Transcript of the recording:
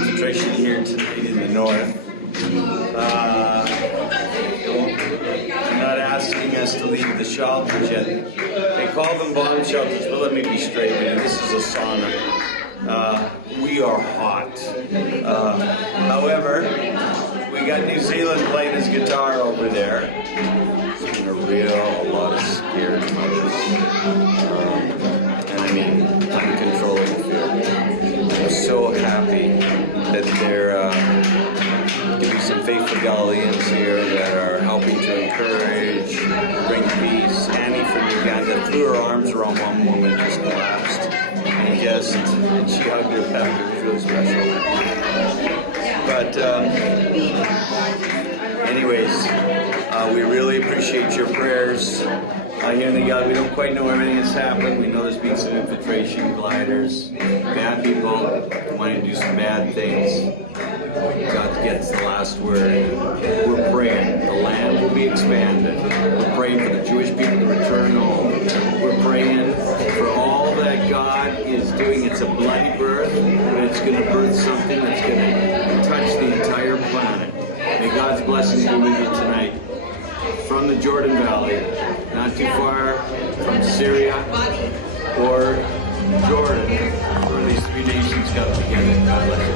infiltration here tonight in the north. They're not asking us to leave the shelters yet. They call them bomb shelters, but let me be straight, man. This is a sauna. We are hot. However, we got New Zealand playing his guitar over there. It's been a lot of scared mothers. And I mean, uncontrollable fear. I'm so happy that there could be some faithful Galileans here that are helping to encourage, bring peace. Annie from Uganda threw her arms around one woman, just collapsed, and she hugged her back. It was really special. But anyways, we really appreciate your prayers. Here in the Galilee, we don't quite know everything that's happened. We know there's been some infiltration, gliders, bad people wanting to do some bad things. God gets the last word. We're praying. The land will be expanded. We're praying for the Jewish people to return home. We're praying for all that God is doing. It's a bloody birth, but it's going to birth something that's going to touch the entire planet. May God's blessings be with you tonight. From the Jordan Valley, not too far from Syria or Jordan, where these three nations got together. God bless you.